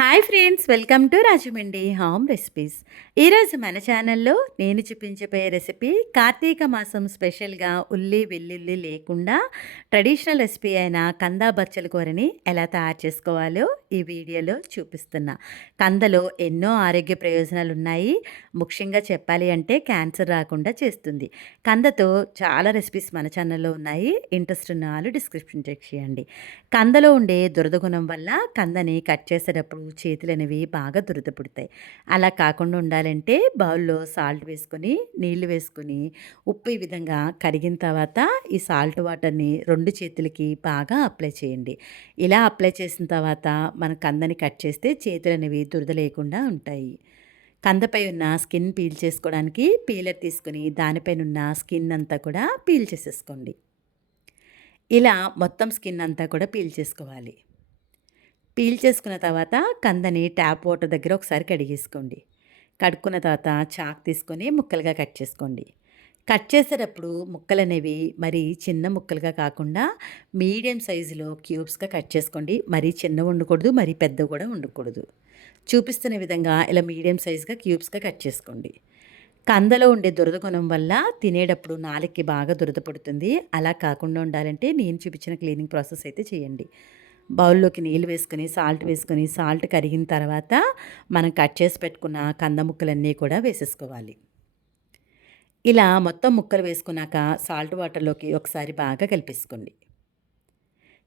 Hi friends welcome to Rajahmundry home recipes. ఈరోజు మన ఛానల్లో నేను చూపించబోయే రెసిపీ కార్తీక మాసం స్పెషల్గా ఉల్లి వెల్లుల్లి లేకుండా ట్రెడిషనల్ రెసిపీ అయిన కందా బచ్చల కూరని ఎలా తయారు చేసుకోవాలో ఈ వీడియోలో చూపిస్తున్నా. కందలో ఎన్నో ఆరోగ్య ప్రయోజనాలు ఉన్నాయి. ముఖ్యంగా చెప్పాలి అంటే క్యాన్సర్ రాకుండా చేస్తుంది. కందతో చాలా రెసిపీస్ మన ఛానల్లో ఉన్నాయి. ఇంట్రెస్ట్ ఉన్న వాళ్ళు డిస్క్రిప్షన్ చెక్ చేయండి. కందలో ఉండే దురద గుణం వల్ల కందని కట్ చేసేటప్పుడు చేతులు అనేవి బాగా దురద పుడతాయి అలా కాకుండా ఉండాలంటే బౌల్లో సాల్ట్ వేసుకొని నీళ్ళు వేసుకొని ఉప్పు ఈ విధంగా కరిగిన తర్వాత ఈ సాల్ట్ వాటర్ని రెండు చేతులకి బాగా అప్లై చేయండి. ఇలా అప్లై చేసిన తర్వాత మన కందని కట్ చేస్తే చేతులు అనేవి దురద లేకుండా ఉంటాయి. కందపై ఉన్న స్కిన్ పీల్ చేసుకోవడానికి పీలర్ తీసుకొని దానిపైన ఉన్న స్కిన్ అంతా కూడా పీల్ చేసేసుకోండి. ఇలా మొత్తం స్కిన్ అంతా కూడా పీల్ చేసుకోవాలి. పీల్ చేసుకున్న తర్వాత కందని ట్యాప్ వాటర్ దగ్గర ఒకసారి కడిగేసుకోండి. కడుక్కున్న తర్వాత చాక్ తీసుకొని ముక్కలుగా కట్ చేసుకోండి. కట్ చేసేటప్పుడు ముక్కలు అనేవి మరి చిన్న ముక్కలుగా కాకుండా మీడియం సైజులో క్యూబ్స్గా కట్ చేసుకోండి. మరీ చిన్న ఉండకూడదు మరీ పెద్ద కూడా ఉండకూడదు. చూపిస్తున్న విధంగా ఇలా మీడియం సైజుగా క్యూబ్స్గా కట్ చేసుకోండి. కందలో ఉండే దురద గుణం వల్ల తినేటప్పుడు నాలుగుకి బాగా దురద పడుతుంది. అలా కాకుండా ఉండాలంటే నేను చూపించిన క్లీనింగ్ ప్రాసెస్ అయితే చేయండి. బౌల్లోకి నీళ్ళు వేసుకొని సాల్ట్ వేసుకొని సాల్ట్ కరిగిన తర్వాత మనం కట్ చేసి పెట్టుకున్న కంద ముక్కలన్నీ కూడా వేసేసుకోవాలి. ఇలా మొత్తం ముక్కలు వేసుకున్నాక సాల్ట్ వాటర్లోకి ఒకసారి బాగా కలిపేసుకోండి.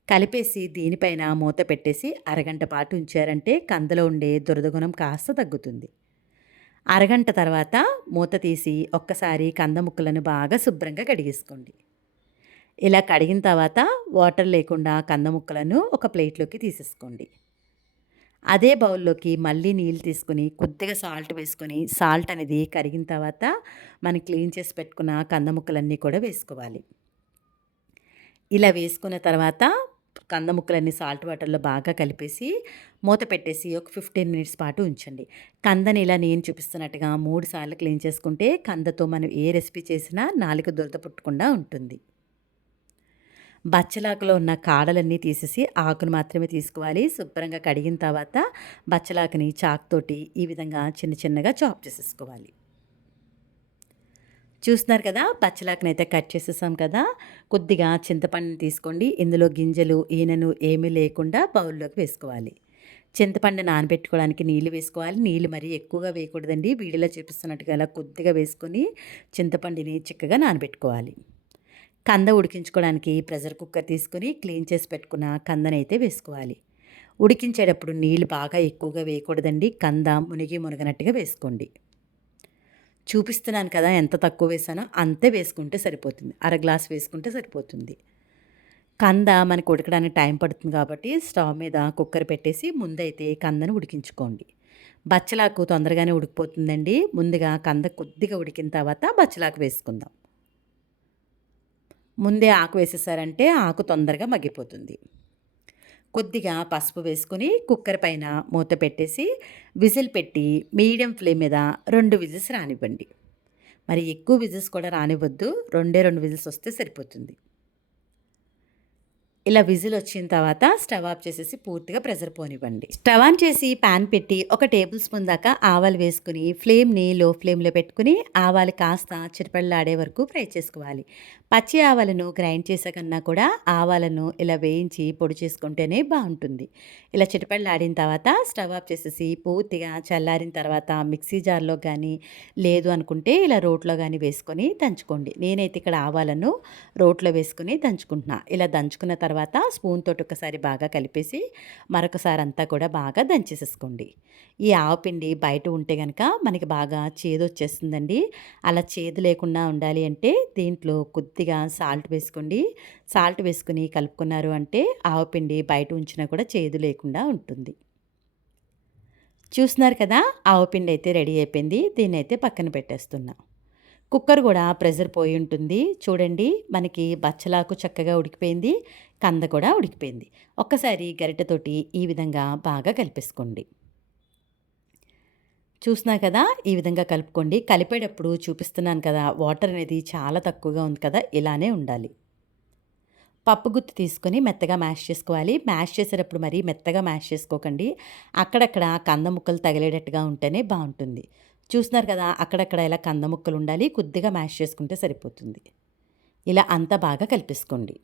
కలిపేసి దీనిపైన మూత పెట్టేసి అరగంట పాటు ఉంచారంటే కందలో ఉండే దురదగుణం కాస్త తగ్గుతుంది. అరగంట తర్వాత మూత తీసి ఒక్కసారి కంద ముక్కలను బాగా శుభ్రంగా కడిగేసుకోండి. ఇలా కడిగిన తర్వాత వాటర్ లేకుండా కంద ముక్కలను ఒక ప్లేట్లోకి తీసేసుకోండి. అదే బౌల్లోకి మళ్ళీ నీళ్ళు తీసుకొని కొద్దిగా సాల్ట్ వేసుకొని సాల్ట్ అనేది కరిగిన తర్వాత మనం క్లీన్ చేసి పెట్టుకున్న కంద ముక్కలన్నీ కూడా వేసుకోవాలి. ఇలా వేసుకున్న తర్వాత కంద ముక్కలన్నీ సాల్ట్ వాటర్లో బాగా కలిపేసి మూత పెట్టేసి ఒక ఫిఫ్టీన్ మినిట్స్ పాటు ఉంచండి. కందని ఇలా నేను చూపిస్తున్నట్టుగా మూడు సార్లు క్లీన్ చేసుకుంటే కందతో మనం ఏ రెసిపీ చేసినా నాలుగు దురద పుట్టకుండా ఉంటుంది. బచ్చలాకులో ఉన్న కాడలన్నీ తీసేసి ఆకును మాత్రమే తీసుకోవాలి. శుభ్రంగా కడిగిన తర్వాత బచ్చలాకుని చాక్తోటి ఈ విధంగా చిన్న చిన్నగా చాప్ చేసేసుకోవాలి. చూస్తున్నారు కదా బచ్చలాకుని అయితే కట్ చేసేసాం కదా. కొద్దిగా చింతపండుని తీసుకోండి. ఇందులో గింజలు ఈనెను ఏమీ లేకుండా బౌల్లోకి వేసుకోవాలి. చింతపండు నానబెట్టుకోవడానికి నీళ్ళు వేసుకోవాలి. నీళ్ళు మరీ ఎక్కువగా వేయకూడదండి. వీడియోలో చూపిస్తున్నట్టుగా అలా కొద్దిగా వేసుకొని చింతపండుని చిక్కగా నానబెట్టుకోవాలి. కంద ఉడికించుకోవడానికి ప్రెషర్ కుక్కర్ తీసుకొని క్లీన్ చేసి పెట్టుకున్న కందనైతే వేసుకోవాలి. ఉడికించేటప్పుడు నీళ్ళు బాగా ఎక్కువగా వేయకూడదండి. కంద మునిగి మునగనట్టుగా వేసుకోండి. చూపిస్తున్నాను కదా ఎంత తక్కువ వేసానో అంతే వేసుకుంటే సరిపోతుంది. అర గ్లాస్ వేసుకుంటే సరిపోతుంది. కంద మనకు ఉడకడానికి టైం పడుతుంది కాబట్టి స్టవ్ మీద కుక్కర్ పెట్టేసి ముందైతే కందను ఉడికించుకోండి. బచ్చలాకు తొందరగానే ఉడికిపోతుందండి. ముందుగా కంద కొద్దిగా ఉడికిన తర్వాత బచ్చలాకు వేసుకుందాం. ముందే ఆకు వేసేసారంటే ఆకు తొందరగా మగ్గిపోతుంది. కొద్దిగా పసుపు వేసుకుని కుక్కర్ పైన మూత పెట్టేసి విజిల్ పెట్టి మీడియం ఫ్లేమ్ మీద రెండు విజిల్స్ రానివ్వండి. మరి ఎక్కువ విజిల్స్ కూడా రానివ్వద్దు. రెండే రెండు విజిల్స్ వస్తే సరిపోతుంది. ఇలా విజిల్ వచ్చిన తర్వాత స్టవ్ ఆఫ్ చేసేసి పూర్తిగా ప్రెజర్ పోనివ్వండి. స్టవ్ ఆన్ చేసి పాన్ పెట్టి ఒక టేబుల్ స్పూన్ దాకా ఆవాలు వేసుకుని ఫ్లేమ్ని లో ఫ్లేమ్లో పెట్టుకుని ఆవాలు కాస్త చిరపళ్ళాడే వరకు ఫ్రై చేసుకోవాలి. పచ్చి ఆవాలను గ్రైండ్ చేసాకన్నా కూడా ఆవాలను ఇలా వేయించి పొడి చేసుకుంటేనే బాగుంటుంది. ఇలా చిటపళ్ళాడిన తర్వాత స్టవ్ ఆఫ్ చేసేసి పూర్తిగా చల్లారిన తర్వాత మిక్సీ జార్లో కానీ లేదు అనుకుంటే ఇలా రోట్లో కానీ వేసుకొని దంచుకోండి. నేనైతే ఇక్కడ ఆవాలను రోట్లో వేసుకుని దంచుకుంటున్నా. ఇలా దంచుకున్న తర్వాత స్పూన్ తోటి ఒకసారి బాగా కలిపేసి మరొకసారి అంతా కూడా బాగా దంచేసేసుకోండి. ఈ ఆవపిండి బయట ఉంటే కనుక మనకి బాగా చేదు వచ్చేస్తుందండి. అలా చేదు లేకుండా ఉండాలి అంటే దీంట్లో కొద్దిగా సాల్ట్ వేసుకోండి. సాల్ట్ వేసుకుని కలుపుకున్నారు అంటే ఆవపిండి బయట ఉంచినా కూడా చేదు లేకుండా ఉంటుంది. చూస్తున్నారు కదా ఆవపిండి అయితే రెడీ అయిపోయింది. దీన్ని అయితే పక్కన పెట్టేస్తున్నాం. కుక్కర్ కూడా ప్రెజర్ పోయి ఉంటుంది. చూడండి మనకి బచ్చలాకు చక్కగా ఉడికిపోయింది కంద కూడా ఉడికిపోయింది. ఒక్కసారి గరిటెతోటి ఈ విధంగా బాగా కలిపేసుకోండి. చూసినా కదా ఈ విధంగా కలుపుకోండి. కలిపేటప్పుడు చూపిస్తున్నాను కదా వాటర్ అనేది చాలా తక్కువగా ఉంది కదా ఇలానే ఉండాలి. పప్పు గుత్తి తీసుకొని మెత్తగా మ్యాష్ చేసుకోవాలి. మ్యాష్ చేసేటప్పుడు మరీ మెత్తగా మ్యాష్ చేసుకోకండి. అక్కడక్కడ కంద ముక్కలు తగిలేటట్టుగా ఉంటేనే బాగుంటుంది. చూస్తున్నారు కదా అక్కడక్కడ ఇలా కంద ముక్కలు ఉండాలి కొద్దిగా మ్యాష్ చేసుకుంటే సరిపోతుంది. ఇలా అంతా బాగా కలిపేసుకోండి.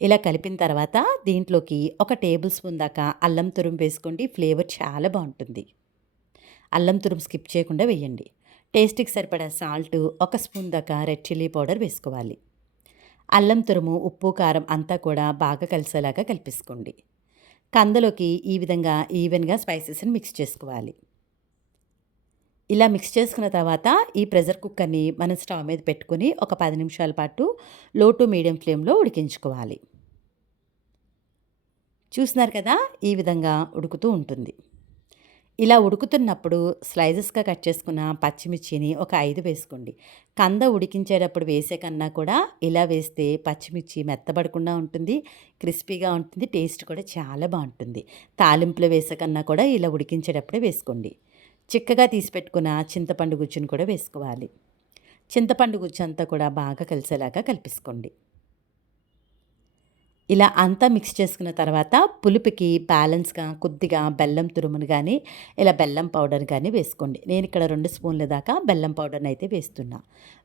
ఇలా కలిపిన తర్వాత దీంట్లోకి ఒక టేబుల్ స్పూన్ దాకా అల్లం తురుము వేసుకోండి ఫ్లేవర్ చాలా బాగుంటుంది. అల్లం తురుము స్కిప్ చేయకుండా వేయండి. టేస్ట్కి సరిపడా సాల్ట్ ఒక స్పూన్ దాకా రెడ్ చిల్లీ పౌడర్ వేసుకోవాలి. అల్లం తురుము ఉప్పు కారం అంతా కూడా బాగా కలిసేలాగా కలిపేసుకోండి. కందలోకి ఈ విధంగా ఈవెన్గా స్పైసెస్ని మిక్స్ చేసుకోవాలి. ఇలా మిక్స్ చేసుకున్న తర్వాత ఈ ప్రెషర్ కుక్కర్ని మనం స్టవ్ మీద పెట్టుకొని ఒక పది నిమిషాల పాటు లో టు మీడియం ఫ్లేమ్లో ఉడికించుకోవాలి. చూస్తున్నారు కదా ఈ విధంగా ఉడుకుతూ ఉంటుంది. ఇలా ఉడుకుతున్నప్పుడు స్లైజెస్గా కట్ చేసుకున్న పచ్చిమిర్చిని ఒక ఐదు వేసుకోండి. కంద ఉడికించేటప్పుడు వేసే కన్నా కూడా ఇలా వేస్తే పచ్చిమిర్చి మెత్తబడకుండా ఉంటుంది క్రిస్పీగా ఉంటుంది టేస్ట్ కూడా చాలా బాగుంటుంది. తాలింపులో వేసే కన్నా కూడా ఇలా ఉడికించేటప్పుడే వేసుకోండి. చిక్కగా తీసి పెట్టుకున్న చింతపండు గుజ్జును కూడా వేసుకోవాలి. చింతపండు గుజ్జు అంతా కూడా బాగా కలిసేలాగా కలిపేసుకోండి. ఇలా అంతా మిక్స్ చేసుకున్న తర్వాత పులుపుకి బ్యాలెన్స్గా కొద్దిగా బెల్లం తురుమును కానీ ఇలా బెల్లం పౌడర్ కానీ వేసుకోండి. నేను ఇక్కడ రెండు స్పూన్ల దాకా బెల్లం పౌడర్ని అయితే వేస్తున్నా.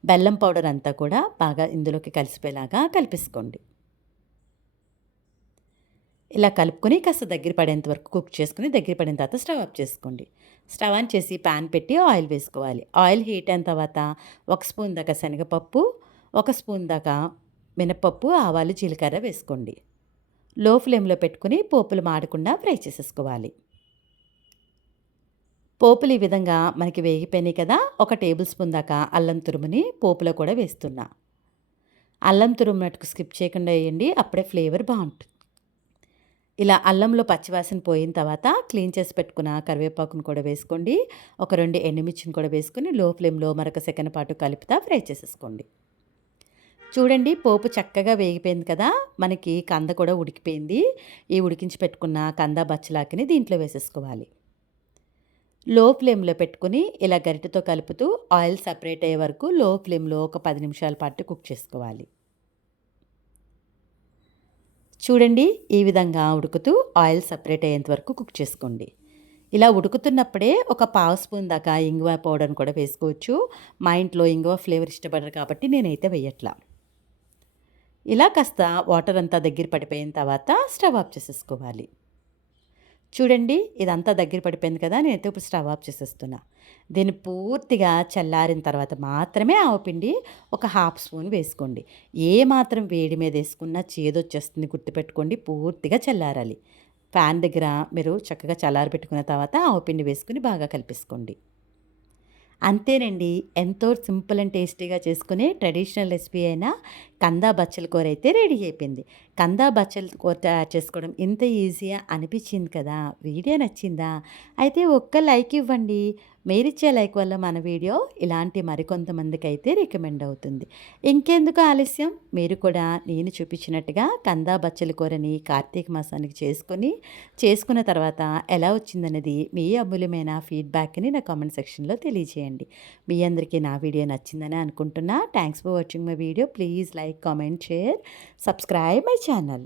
బెల్లం పౌడర్ అంతా కూడా బాగా ఇందులోకి కలిసిపోయేలాగా కలిపేసుకోండి. ఇలా కలుపుకొని కాస్త దగ్గర పడేంత వరకు కుక్ చేసుకుని దగ్గర పడిన తర్వాత స్టవ్ ఆఫ్ చేసుకోండి. స్టవ్ ఆన్ చేసి ప్యాన్ పెట్టి ఆయిల్ వేసుకోవాలి. ఆయిల్ హీట్ అయిన తర్వాత ఒక స్పూన్ దాకా శనగపప్పు ఒక స్పూన్ దాకా మినపప్పు ఆవాలు జీలకర్ర వేసుకోండి. లో ఫ్లేమ్లో పెట్టుకుని పోపులు మాడకుండా ఫ్రై చేసేసుకోవాలి. పోపులు ఈ విధంగా మనకి వేగిపోయినాయి కదా ఒక టేబుల్ స్పూన్ దాకా అల్లం తురుముని పోపులో కూడా వేస్తున్నా. అల్లం తురుమునట్టుకు స్కిప్ చేయకుండా వేయండి అప్పుడే ఫ్లేవర్ బాగుంటుంది. ఇలా అల్లంలో పచ్చివాసన పోయిన తర్వాత క్లీన్ చేసి పెట్టుకున్న కరివేపాకును కూడా వేసుకోండి. ఒక రెండు ఎండుమిర్చిని కూడా వేసుకొని లో ఫ్లేమ్లో మరొక సెకండ్ పాటు కలుపుతా ఫ్రై చేసేసుకోండి. చూడండి పోపు చక్కగా వేగిపోయింది కదా మనకి కంద కూడా ఉడికిపోయింది. ఈ ఉడికించి పెట్టుకున్న కంద బచ్చలాకిని దీంట్లో వేసేసుకోవాలి. లో ఫ్లేమ్లో పెట్టుకుని ఇలా గరిటతో కలుపుతూ ఆయిల్ సపరేట్ అయ్యే వరకు లో ఫ్లేమ్లో ఒక పది నిమిషాల పాటు కుక్ చేసుకోవాలి. చూడండి ఈ విధంగా ఉడుకుతూ ఆయిల్ సపరేట్ అయ్యేంత వరకు కుక్ చేసుకోండి. ఇలా ఉడుకుతున్నప్పుడే ఒక పావు స్పూన్ దాకా ఇంగువ పౌడర్ని కూడా వేసుకోవచ్చు. మా ఇంట్లో ఇంగువ ఫ్లేవర్ ఇష్టపడరు కాబట్టి నేనైతే వేయట్లా. ఇలా కాస్త వాటర్ అంతా దగ్గర పడిపోయిన తర్వాత స్టవ్ ఆఫ్ చేసేసుకోవాలి. చూడండి ఇదంతా దగ్గర పడిపోయింది కదా నేనైతే ఇప్పుడు స్టవ్ ఆఫ్ చేసేస్తున్నా. దీన్ని పూర్తిగా చల్లారిన తర్వాత మాత్రమే ఆవపిండి ఒక హాఫ్ స్పూన్ వేసుకోండి. ఏ మాత్రం వేడి మీద వేసుకున్నా చేదొచ్చేస్తుంది గుర్తుపెట్టుకోండి పూర్తిగా చల్లారాలి. ఫ్యాన్ దగ్గర మీరు చక్కగా చల్లారి పెట్టుకున్న తర్వాత ఆవపిండి వేసుకుని బాగా కలిపేసుకోండి. అంతేనండి. ఎంతో సింపుల్ అండ్ టేస్టీగా చేసుకునే ట్రెడిషనల్ రెసిపీ అయిన కందా బచ్చల కూర అయితే రెడీ అయిపోయింది. కందా బచ్చల కూర తయారు చేసుకోవడం ఇంత ఈజీగా అనిపించింది కదా? వీడియో నచ్చిందా? అయితే ఒక్క లైక్ ఇవ్వండి. మీరిచ్చే లైక్ వల్ల మన వీడియో ఇలాంటి మరికొంతమందికి అయితే రికమెండ్ అవుతుంది. ఇంకెందుకు ఆలస్యం? మీరు కూడా నేను చూపించినట్టుగా కందా బచ్చల కూరని కార్తీక మాసానికి చేసుకొని చేసుకున్న తర్వాత ఎలా వచ్చిందనేది మీ అమూల్యమైన ఫీడ్బ్యాక్ని నా కామెంట్ సెక్షన్లో తెలియజేయండి. మీ అందరికీ నా వీడియో నచ్చిందని అనుకుంటున్నా. Thanks for watching my video please like comment share subscribe my channel